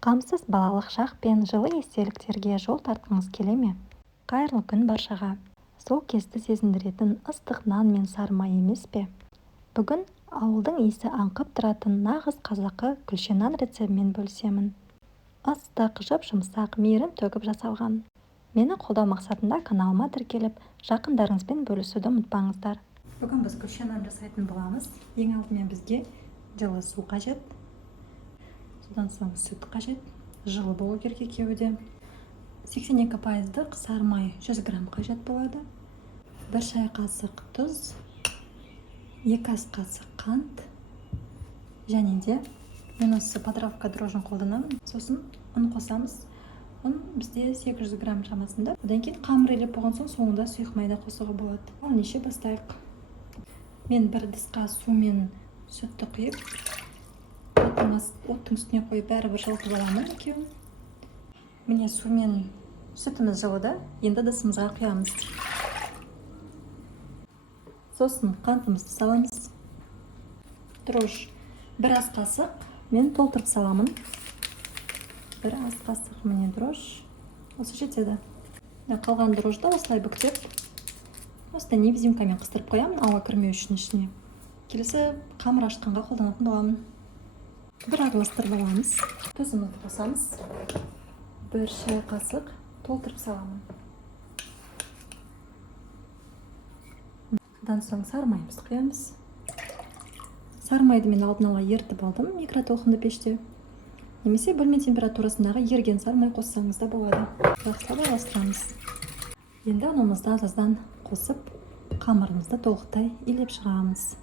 Қамсыз балалық шақ пен жылы естеліктерге жол тартқыңыз келе ме? Қайырлы күн баршаға. Сол кезді сезіндіретін ыстық нан мен сары май емес пе? Бүгін ауылдың иісі аңқып тұратын нағыз қазақы күлше нан рецебімен бөлісемін. Ыстық, жұп-жұмсақ, мейірім төгіп жасалған. Мені қолдау мақсатында каналыма тіркеліп, жақындарыңызбен бөлісуді ұмытпаңыздар. Бүгін біз күлше нан жасайтын боламыз. Ең алдымен бізге жылы су қажет. Содан соң сүт қажет, жылы болу керек екеуі де. 82% сары май 100 грамм қажет болады. 1 шай қасық тұз, 2 ас қасық қант, және де мен осы подравка дрожжын қолданамын. Сосын ұн қосамыз. Ұн бізде 800 грамм шамасында. Одан кейін қамыр илеп болған соң соңында сұйық майда қосуға болады. Ал неше бастайық. Мен бір ыдысқа су мен сүтті құйып, оттың үстіне қойып бәрібір жылытып аламын екеуін. Міне су мен сүтіміз жылыды. Енді ыдысымызға құямыз. Сосын қантымызды саламыз. Дрожж 1 ас қасық мен толтырып саламын. 1 ас қасық міне дрожж. Осы жетеді. Қалған дрожжды осылай бүктеп, осылай невзимкамен қыстырып қоямын, ауа кірмеу үшін ішіне. Келесі қамыр ашытқанға қолданатын боламын. Бір араластырып аламыз. Тұзымызды қосамыз. 1 шай қасық толтырып саламын. Одан соң сары майымызды құямыз. Сары майды мен алдын ала ерітіп алдым микротолқынды пеште. Немесе бөлме температурасындағы ерген сары май қоссаңыз да болады. Жақсылап араластырамыз. Енді ұнымызды аз-аздан қосып, қамырымызды толықтай илеп шығамыз.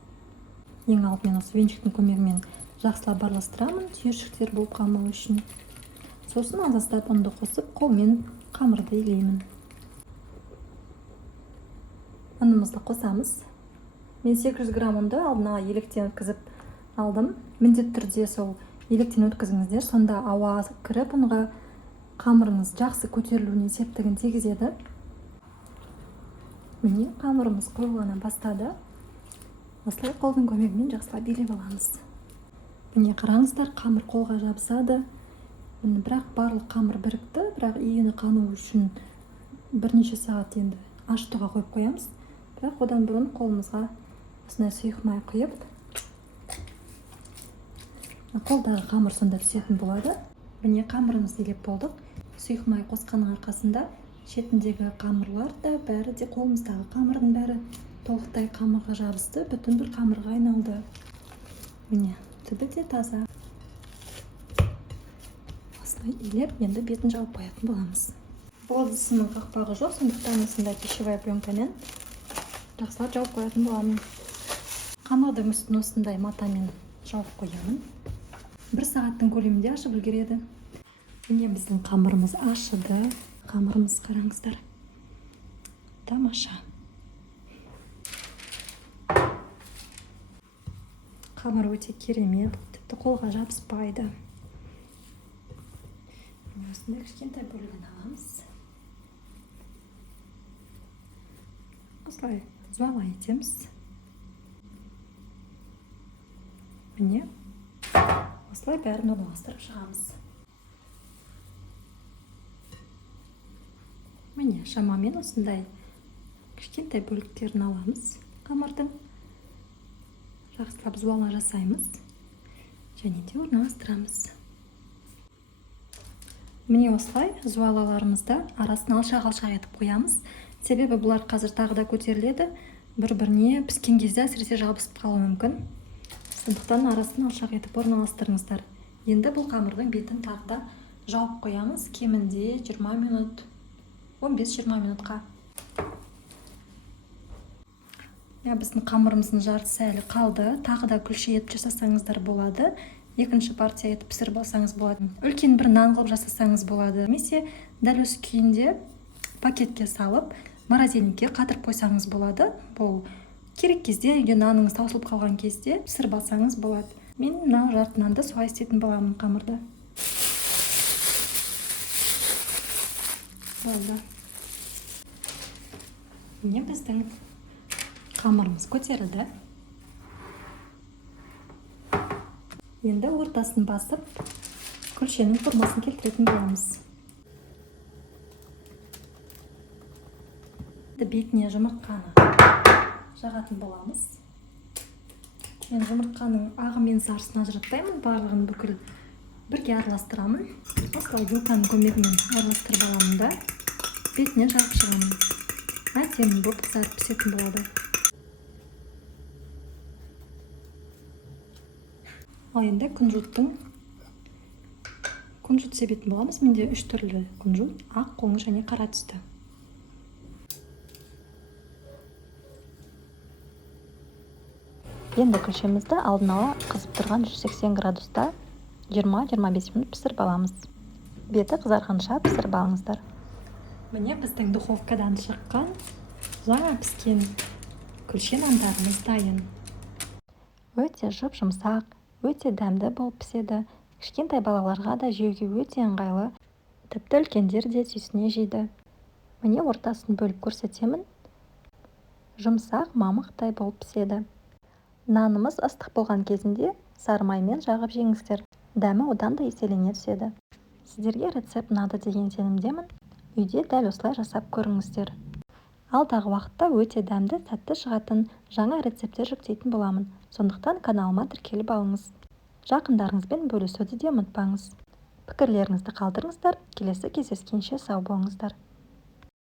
Ең алдымен осы венчиктің көмегімен жақсылап араластырамын, түйіршіктер болып қалмау үшін. Сосын аз-аздап ұнды қосып, қолмен қамырды илеймін. Ұнымызды қосамыз. Мен 800 грамм ұнды алдын ала електен өткізіп алдым. Міндетті түрде сол електен өткізіңіздер, сонда ауа кіріп ұнға қамырыңыз жақсы көтерілуіне септігін тигізеді. Міне қамырымыз қойылана бастады. Осылай қолдың көмегімен жақсылап илеп аламыз. Міне қараңыздар, қамыр қолға жабысады. Бірақ барлық қамыр бірікті, бірақ иіні қану үшін бірнеше сағат енді ашытуға қойып қоямыз. Бірақ одан бұрын қолымызға осындай сұйық май құйып, қолдағы қамыр сонда түсетін болады. Міне қамырымызды илеп болдық. Сұйық май қосқанның арқасында шетіндегі қамырлар да бәрі де қолымыздағы қамырдың бәрі толықтай қамырға жабысты, бүтін бір қамырға айналды. Міне түбі де таза. Осылай илеп, енді бетін жауып қоятын боламыз. Бұл ыдысымның қақпағы жоқ, сондықтан осындай пищевая пленкамен жақсылап жауып қоятын боламын. Қамырдың үстін осындай матамен жауып қоямын. 1 сағаттың көлемінде ашып үлгереді. Міне біздің қамырымыз ашыды. Қамырымыз қараңыздар. Тамаша. Қамыр өте керемет, тіпті қолға жабыспайды. Осындай кішкентай бөлігін аламыз. Осылай зуала етеміз. Міне осылай бәрін орналастырып шығамыз. Міне шамамен осындай кішкентай бөліктерін аламыз қамырдың. Жақсылап зуала жасаймыз және де орналастырамыз. Міне осылай зуалаларымызды арасын алшақ-алшақ етіп қоямыз. Себебі бұлар қазір тағы да көтеріледі. Бір-біріне піскен кезде әсіресе жабысып қалуы мүмкін. Сондықтан арасын алшақ етіп орналастырыңыздар. Енді бұл қамырдың бетін тағы да жауып қоямыз. Кемінде 20 минут, 15-20 минутқа. Біздің қамырымыздың жартысы әлі қалды. Тағы да күлше етіп жасасаңыздар болады. Екінші партия етіп пісіріп алсаңыз болады. Үлкен бір нан қылып жасасаңыз болады. Немесе дәл осы күйінде пакетке салып, морозильникке қатырып қойсаңыз болады. Бұл керек кезде, үйде наныңыз таусылып қалған кезде пісіріп алсаңыз болады. Мен мынау жарты нанды солай істейтін боламын қамырды. Болды. Міне біздің қамырымыз көтерілді. Енді ортасын басып, күлшенің формасын келтіретін боламыз. Бетіне жұмыртқаны жағатын боламыз. Мен жұмыртқаның ағы мен сарысын ажыратпаймын, барлығын бүкіл бірге араластырамын. Осылай вилканың көмегімен араластырып аламын да бетіне жағып шығамын. Әдемі болып қызарып пісетін болады. Ал енді күнжут себетін боламыз. Менде 3 түрлі күнжут: ақ, қоңыр және қара түсті. Енді күлшемізді алдын ала қызып тұрған 180 градуста 20-25 минут пісіріп аламыз. Беті қызарғанша пісіріп алыңыздар. Міне біздің духовкадан шыққан жаңа піскен күлше нандарымыз дайын. Өте жұп-жұмсақ, өте дәмді болып піседі. Кішкентай балаларға да жеуге өте ыңғайлы. Тіпті үлкендер де сүйсіне жейді. Міне ортасын бөліп көрсетемін. Жұмсақ, мамықтай болып піседі. Нанымыз ыстық болған кезінде сары маймен жағып жеңіздер. Дәмі одан да еселене түседі. Сіздерге рецепт ұнады деген сенімдемін. Үйде дәл осылай жасап көріңіздер. Алдағы уақытта өте дәмді, тәтті шығатын жаңа рецепттер жүктейтін боламын. Сондықтан каналыма тіркеліп алыңыз. Жақындарыңызбен бөлісуді де ұмытпаңыз. Пікірлеріңізді қалдырыңыздар. Келесі кездескенше сау болыңыздар.